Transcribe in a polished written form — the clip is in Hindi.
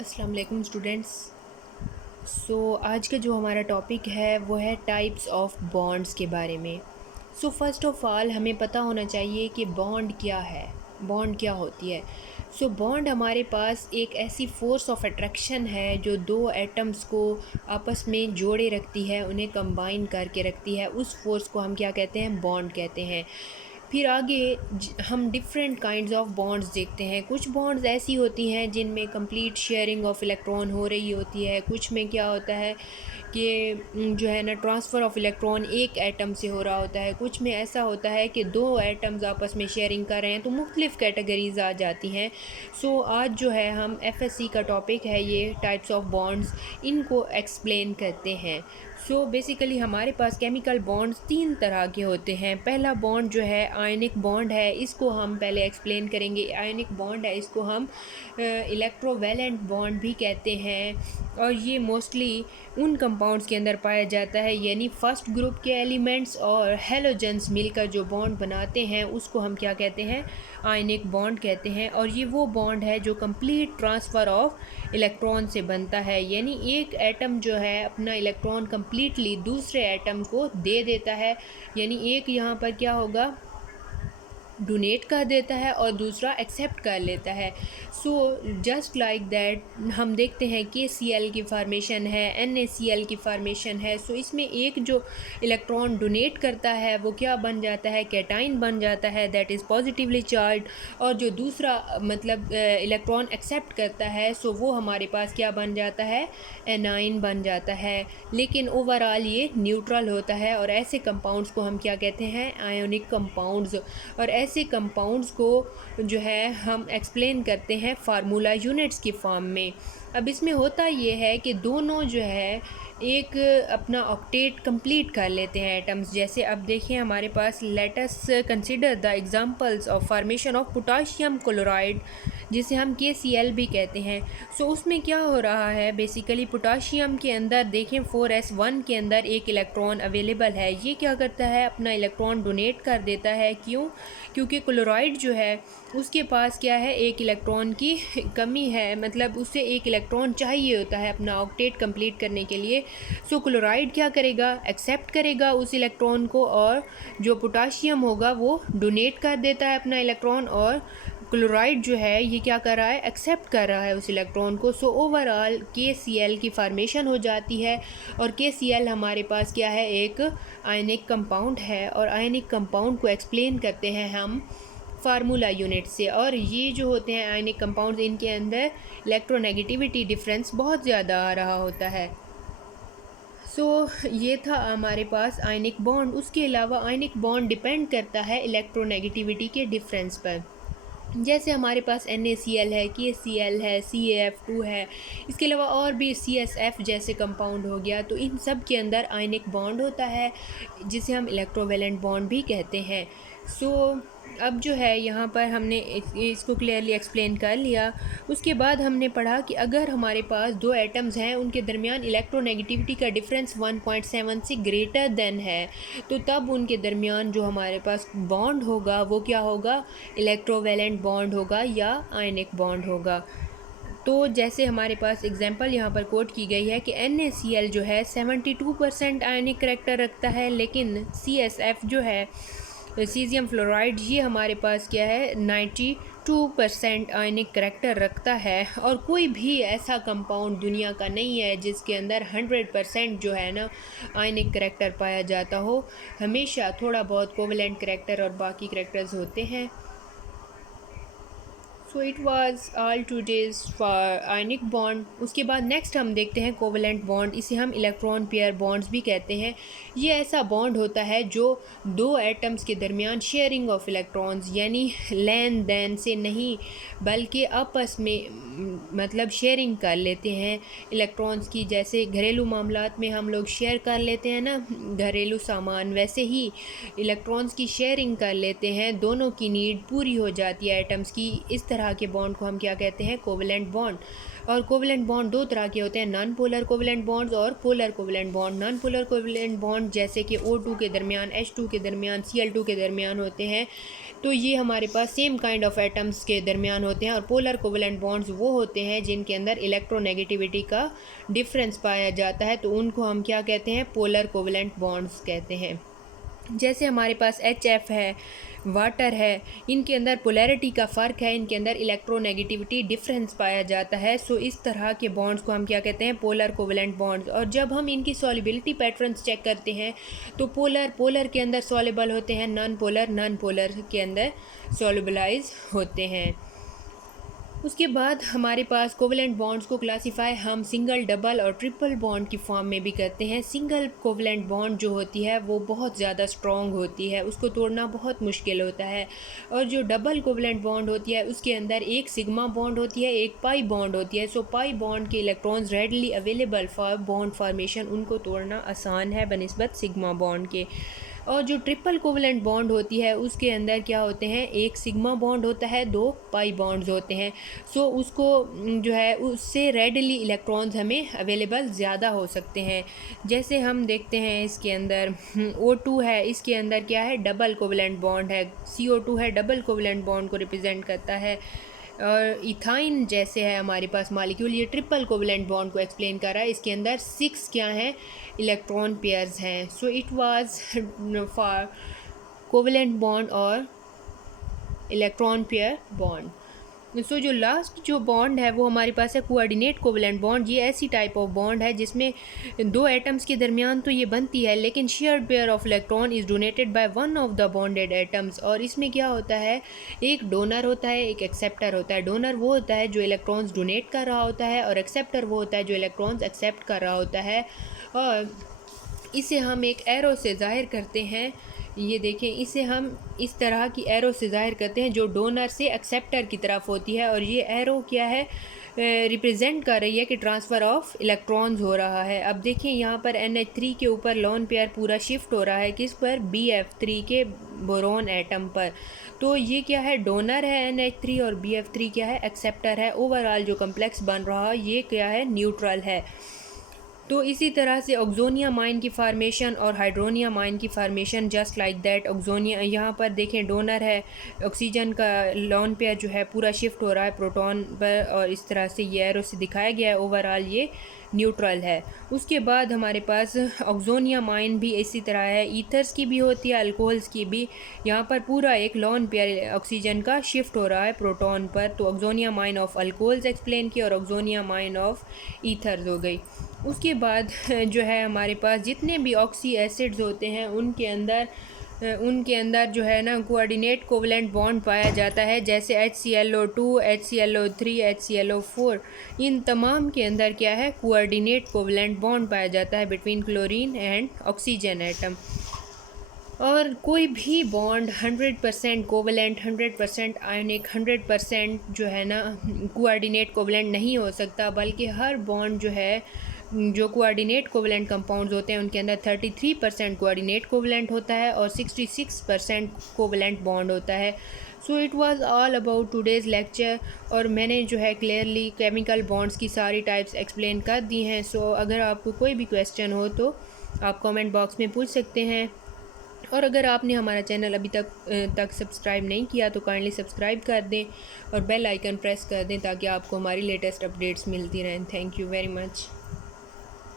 अस्सलाम वालेकुम स्टूडेंट्स। आज का जो हमारा टॉपिक है वो है टाइप्स ऑफ बॉन्ड्स के बारे में। फर्स्ट ऑफ ऑल हमें पता होना चाहिए कि बॉन्ड क्या है, बॉन्ड क्या होती है। बॉन्ड हमारे पास एक ऐसी फोर्स ऑफ अट्रैक्शन है जो दो एटम्स को आपस में जोड़े रखती है, उन्हें कंबाइन करके रखती है। उस फोर्स को हम क्या कहते हैं? बॉन्ड कहते हैं। फिर आगे हम डिफरेंट काइंड्स ऑफ बॉन्ड्स देखते हैं। कुछ बॉन्ड्स ऐसी होती हैं जिनमें कंप्लीट शेयरिंग ऑफ इलेक्ट्रॉन हो रही होती है। कुछ में क्या होता है कि जो है ना, ट्रांसफ़र ऑफ इलेक्ट्रॉन एक एटम से हो रहा होता है। कुछ में ऐसा होता है कि दो एटम्स आपस में शेयरिंग कर रहे हैं। तो मुख्तलिफ़ कैटेगरीज आ जाती हैं। आज जो है हम एफएससी का टॉपिक है, ये टाइप्स ऑफ बॉन्ड्स, इनको एक्सप्लेन करते हैं। बेसिकली हमारे पास केमिकल बॉन्ड्स तीन तरह के होते हैं। पहला बॉन्ड जो है आयनिक बॉन्ड है, इसको हम पहले एक्सप्लेन करेंगे। आयनिक बॉन्ड है, इसको हम इलेक्ट्रोवैलेंट बॉन्ड भी कहते हैं, और ये मोस्टली उन कंपाउंड्स के अंदर पाया जाता है, यानी फर्स्ट ग्रुप के एलिमेंट्स और हेलोजेंस मिलकर जो बॉन्ड बनाते हैं उसको हम क्या कहते हैं? आयनिक बॉन्ड कहते हैं। और ये वो बॉन्ड है जो कंप्लीट ट्रांसफ़र ऑफ इलेक्ट्रॉन से बनता है, यानी एक एटम जो है अपना इलेक्ट्रॉन कंप्लीटली दूसरे एटम को दे देता है। यानी एक यहाँ पर क्या होगा? डोनेट कर देता है और दूसरा एक्सेप्ट कर लेता है। जस्ट लाइक दैट हम देखते हैं KCl की फार्मेशन है, NaCl की फार्मेशन है। इसमें एक जो इलेक्ट्रॉन डोनेट करता है वो क्या बन जाता है? कैटाइन बन जाता है, दैट इज़ पॉजिटिवली चार्ज। और जो दूसरा मतलब इलेक्ट्रॉन एक्सेप्ट करता है, वो हमारे पास क्या बन जाता है? एनाइन बन जाता है। लेकिन ओवरऑल ये न्यूट्रल होता है। और ऐसे कंपाउंड्स को हम क्या कहते हैं? Ionic compounds. और ऐसे कंपाउंड्स को जो है हम एक्सप्लेन करते हैं फार्मूला यूनिट्स की फॉर्म में। अब इसमें होता ये है कि दोनों जो है एक अपना ऑक्टेट कंप्लीट कर लेते हैं एटम्स। जैसे अब देखिए हमारे पास, let us consider the examples of formation of potassium chloride, जिसे हम KCl भी कहते हैं। उसमें क्या हो रहा है? बेसिकली पोटाशियम के अंदर देखें 4s1 के अंदर एक इलेक्ट्रॉन अवेलेबल है। ये क्या करता है? अपना इलेक्ट्रॉन डोनेट कर देता है। क्यों? क्योंकि क्लोराइड जो है उसके पास क्या है? एक इलेक्ट्रॉन की कमी है, मतलब उसे एक इलेक्ट्रॉन चाहिए होता है अपना ऑक्टेट कंप्लीट करने के लिए। क्लोराइड क्या करेगा? एक्सेप्ट करेगा उस इलेक्ट्रॉन को, और जो पोटाशियम होगा वो डोनेट कर देता है अपना इलेक्ट्रॉन, और क्लोराइड जो है ये क्या कर रहा है? एक्सेप्ट कर रहा है उस इलेक्ट्रॉन को। ओवरऑल KCl की फार्मेशन हो जाती है। और KCl हमारे पास क्या है? एक आयनिक कंपाउंड है। और आयनिक कंपाउंड को एक्सप्लेन करते हैं हम फार्मूला यूनिट से। और ये जो होते हैं आयनिक कंपाउंड्स, इनके अंदर इलेक्ट्रोनेगेटिविटी डिफरेंस बहुत ज़्यादा आ रहा होता है। ये था हमारे पास आयनिक बॉन्ड। उसके अलावा आयनिक बॉन्ड डिपेंड करता है इलेक्ट्रोनेगेटिविटी के डिफरेंस पर। जैसे हमारे पास NaCl है, KCl है, CaF2 है, इसके अलावा और भी CSF जैसे कंपाउंड हो गया। तो इन सब के अंदर आयनिक बॉन्ड होता है, जिसे हम इलेक्ट्रोवेलेंट बॉन्ड भी कहते हैं। अब जो है यहाँ पर हमने इसको क्लियरली एक्सप्लेन कर लिया। उसके बाद हमने पढ़ा कि अगर हमारे पास दो एटम्स हैं, उनके दरमियान इलेक्ट्रोनेगेटिविटी का डिफरेंस 1.7 से ग्रेटर देन है, तो तब उनके दरमियान जो हमारे पास बॉन्ड होगा वो क्या होगा? इलेक्ट्रोवेलेंट बॉन्ड होगा या आयनिक बॉन्ड होगा। तो जैसे हमारे पास एग्जांपल यहाँ पर कोट की गई है कि NaCl जो है 72% आयनिक करैक्टर रखता है, लेकिन CSF जो है, सीजियम फ्लोराइड, ये हमारे पास क्या है? 92% आयनिक करैक्टर रखता है। और कोई भी ऐसा कंपाउंड दुनिया का नहीं है जिसके अंदर 100% जो है ना आयनिक करैक्टर पाया जाता हो। हमेशा थोड़ा बहुत कोवेलेंट करैक्टर और बाकी करैक्टर्स होते हैं। It was all today's for ionic bond. उसके बाद नेक्स्ट हम देखते हैं कोवेलेंट बॉन्ड। इसे हम इलेक्ट्रॉन पेयर बॉन्ड्स भी कहते हैं। ये ऐसा बॉन्ड होता है जो दो एटम्स के दरमियान शेयरिंग ऑफ इलेक्ट्रॉन्स, यानी लेन देन से नहीं बल्कि आपस में मतलब शेयरिंग कर लेते हैं इलेक्ट्रॉन्स की। जैसे घरेलू मामलात में हम लोग शेयर कर लेते हैं ना घरेलू सामान, वैसे ही इलेक्ट्रॉन्स की शेयरिंग कर लेते हैं। दोनों की नीड पूरी हो जाती है एटम्स की। इस तरह के बॉन्ड को हम क्या कहते हैं? Covalent bond. और कोवेलेंट बॉन्ड दो तरह के होते हैं, नॉन पोलर कोवेलेंट बॉन्ड्स और polar covalent bond. Non polar covalent bond जैसे कि O2 के दरमियान, H2 के दरमियान, Cl2 के दरमियान होते हैं। तो ये हमारे पास सेम काइंड ऑफ एटम्स के दरमियान होते हैं। और पोलर कोवेलेंट बॉन्ड्स वो होते हैं जिनके अंदर इलेक्ट्रोनेगेटिविटी का डिफरेंस पाया जाता है, तो उनको हम क्या कहते हैं, पोलर कोवेलेंट बॉन्ड्स कहते हैं। जैसे हमारे पास HF है, वाटर है, इनके अंदर पोलैरिटी का फ़र्क है, इनके अंदर इलेक्ट्रोनेगेटिविटी डिफरेंस पाया जाता है। सो इस तरह के बॉन्ड्स को हम क्या कहते हैं, पोलर कोवेलेंट बॉन्ड्स। और जब हम इनकी सॉल्युबिलिटी पैटर्न्स चेक करते हैं तो पोलर के अंदर सॉल्युबल होते हैं, नॉन पोलर के अंदर सॉल्युबलाइज होते हैं। उसके बाद हमारे पास कोवेलेंट बॉन्ड्स को क्लासीफाई हम सिंगल, डबल और ट्रिपल बॉन्ड की फॉर्म में भी करते हैं। सिंगल कोवेलेंट बॉन्ड जो होती है वो बहुत ज़्यादा स्ट्रॉन्ग होती है, उसको तोड़ना बहुत मुश्किल होता है। और जो डबल कोवेलेंट बॉन्ड होती है उसके अंदर एक सिग्मा बॉन्ड होती है, एक पाई बॉन्ड होती है। सो पाई बॉन्ड के electrons readily available for bond formation, उनको तोड़ना आसान है बनिस्बत सिग्मा बॉन्ड के। और जो ट्रिपल कोवेलेंट बॉन्ड होती है उसके अंदर क्या होते हैं, एक सिग्मा बॉन्ड होता है, दो पाई बॉन्ड्स होते हैं। सो उसको जो है उससे रेडली इलेक्ट्रॉन्स हमें अवेलेबल ज़्यादा हो सकते हैं। जैसे हम देखते हैं इसके अंदर O2 है, इसके अंदर क्या है, डबल कोवेलेंट बॉन्ड है। CO2 है, डबल कोवेलेंट बॉन्ड को रिप्रेजेंट करता है। और इथाइन जैसे है हमारे पास मॉलिक्यूल, ये ट्रिपल कोवेलेंट बॉन्ड को एक्सप्लेन कर रहा है। इसके अंदर 6 क्या हैं, इलेक्ट्रॉन पेयर्स हैं। So it was for covalent bond और इलेक्ट्रॉन पेयर बॉन्ड। सो जो लास्ट जो बॉन्ड है वो हमारे पास है कोऑर्डिनेट कोवेलेंट बॉन्ड। ये ऐसी टाइप ऑफ बॉन्ड है जिसमें दो एटम्स के दरमियान तो ये बनती है, लेकिन shared pair of electron is donated by one of the bonded atoms. और इसमें क्या होता है, एक डोनर होता है, एक एक्सेप्टर होता है। डोनर वो होता है जो इलेक्ट्रॉन्स डोनेट कर रहा होता है, और एक्सेप्टर वो होता है जो इलेक्ट्रॉन्स एक्सेप्ट कर रहा होता है। और इसे हम एक एरो से ज़ाहिर करते हैं। ये देखें, इसे हम इस तरह की एरो से ज़ाहिर करते हैं जो डोनर से एक्सेप्टर की तरफ होती है। और ये एरो क्या है, रिप्रेजेंट कर रही है कि ट्रांसफ़र ऑफ इलेक्ट्रॉन्स हो रहा है। अब देखें यहाँ पर NH3 के ऊपर लोन पेयर पूरा शिफ्ट हो रहा है, किस पर, BF3 के बोरोन एटम पर। तो ये क्या है, डोनर है NH3, और BF3 क्या है, एक्सेप्टर है। ओवरऑल जो कम्प्लेक्स बन रहा है ये क्या है, न्यूट्रल है। तो इसी तरह से ऑक्सोनियम आयन की फार्मेशन और हाइड्रोनियम आयन की formation just like that. Oxonium, यहाँ पर देखें डोनर है, ऑक्सीजन का लोन पेयर जो है पूरा शिफ्ट हो रहा है प्रोटॉन पर, और इस तरह से ये एरो से दिखाया गया है। ओवरऑल ये न्यूट्रल है। उसके बाद हमारे पास ऑक्सोनियम आयन भी इसी तरह है, ईथर्स की भी होती है, अल्कोहल्स की भी। यहाँ पर पूरा एक लोन पेयर ऑक्सीजन का शिफ्ट हो रहा है प्रोटॉन पर। तो oxonium ion of alcohols explain की, और ऑक्सोनियम आयन ऑफ ईथर्स हो गई। उसके बाद जो है हमारे पास जितने भी ऑक्सी एसिड्स होते हैं उनके अंदर जो है ना कोऑर्डिनेट कोवेलेंट बॉन्ड पाया जाता है। जैसे HClO2, HClO3, HClO4, इन तमाम के अंदर क्या है, कोऑर्डिनेट कोवेलेंट बॉन्ड पाया जाता है between chlorine and oxygen atom. और कोई भी बॉन्ड 100% कोवेलेंट, 100% आयनिक, 100% जो है ना कोऑर्डिनेट कोवेलेंट नहीं हो सकता, बल्कि हर बॉन्ड जो है, जो कोऑर्डिनेट कोवेलेंट कंपाउंड्स होते हैं उनके अंदर 33% कोऑर्डिनेट कोवेलेंट होता है और 66% कोवेलेंट बॉन्ड होता है। So it was all about today's lecture. और मैंने जो है क्लियरली केमिकल बॉन्ड्स की सारी टाइप्स एक्सप्लेन कर दी हैं। सो अगर आपको कोई भी क्वेश्चन हो तो आप कमेंट बॉक्स में पूछ सकते हैं। और अगर आपने हमारा चैनल अभी तक सब्सक्राइब नहीं किया तो काइंडली सब्सक्राइब कर दें और बेल आइकन प्रेस कर दें ताकि आपको हमारी लेटेस्ट अपडेट्स मिलती रहें। Thank you very much.